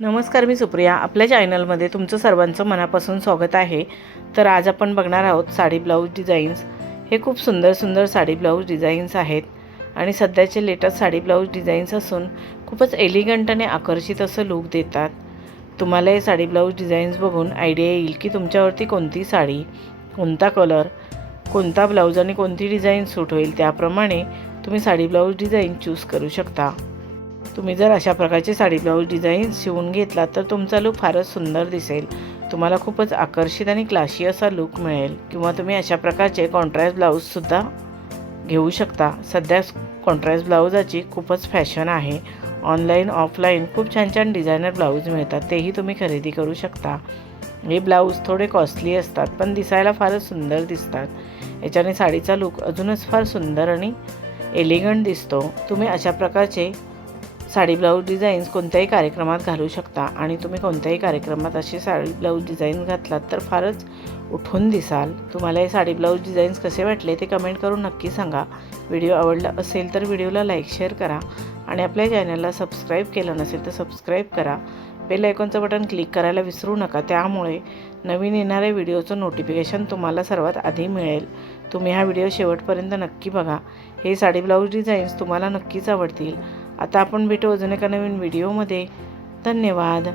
नमस्कार, मी सुप्रिया. आपल्या चॅनलमध्ये तुमचं सर्वांचं मनापासून स्वागत आहे. तर आज आपण बघणार आहोत साडी ब्लाऊज डिझाईन्स. हे खूप सुंदर सुंदर साडी ब्लाऊज डिझाईन्स आहेत आणि सध्याचे लेटेस्ट साडी ब्लाऊज डिझाईन्स असून खूपच एलिगंट आणि आकर्षित असं लूक देतात. तुम्हाला हे साडी ब्लाऊज डिझाईन्स बघून आयडिया येईल की तुमच्यावरती कोणती साडी, कोणता कलर, कोणता ब्लाऊज आणि कोणती डिझाईन सूट होईल. त्याप्रमाणे तुम्ही साडी ब्लाऊज डिझाईन चूज करू शकता. तुम्ही जर अशा प्रकारचे साडी ब्लाऊज डिझाईन शिवून घेतला तर तुमचा लूक फारच सुंदर दिसेल. तुम्हाला खूपच आकर्षित आणि क्लासी असा लूक मिळेल. किंवा तुम्ही अशा प्रकारचे कॉन्ट्रास्ट ब्लाऊजसुद्धा घेऊ शकता. सध्या कॉन्ट्रास्ट ब्लाऊजाची खूपच फॅशन आहे. ऑनलाईन ऑफलाईन खूप छान छान डिझायनर ब्लाऊज मिळतात, तेही तुम्ही खरेदी करू शकता. हे ब्लाऊज थोडे कॉस्टली असतात पण दिसायला फारच सुंदर दिसतात. याच्याने साडीचा लूक अजूनच फार सुंदर आणि एलिगंट दिसतो. तुम्ही अशा प्रकारचे साडी ब्लाऊज डिझाईन्स कोणत्याही कार्यक्रमात घालू शकता आणि तुम्ही कोणत्याही कार्यक्रमात अशी साडी ब्लाऊज डिझाईन घातलात तर फारच उठून दिसाल. तुम्हाला हे साडी ब्लाऊज डिझाईन्स कसे वाटले ते कमेंट करून नक्की सांगा. व्हिडिओ आवडला असेल तर व्हिडिओला लाईक शेअर करा आणि आपल्या चॅनलला सबस्क्राईब केलं नसेल तर सबस्क्राईब करा. बेल आयकॉनचं बटन क्लिक करायला विसरू नका. त्यामुळे नवीन येणाऱ्या व्हिडिओचं नोटिफिकेशन तुम्हाला सर्वात आधी मिळेल. तुम्ही हा व्हिडिओ शेवटपर्यंत नक्की बघा. हे साडी ब्लाऊज डिझाईन्स तुम्हाला नक्कीच आवडतील. आता आपण भेटू अजून एका नवीन व्हिडिओमध्ये. धन्यवाद.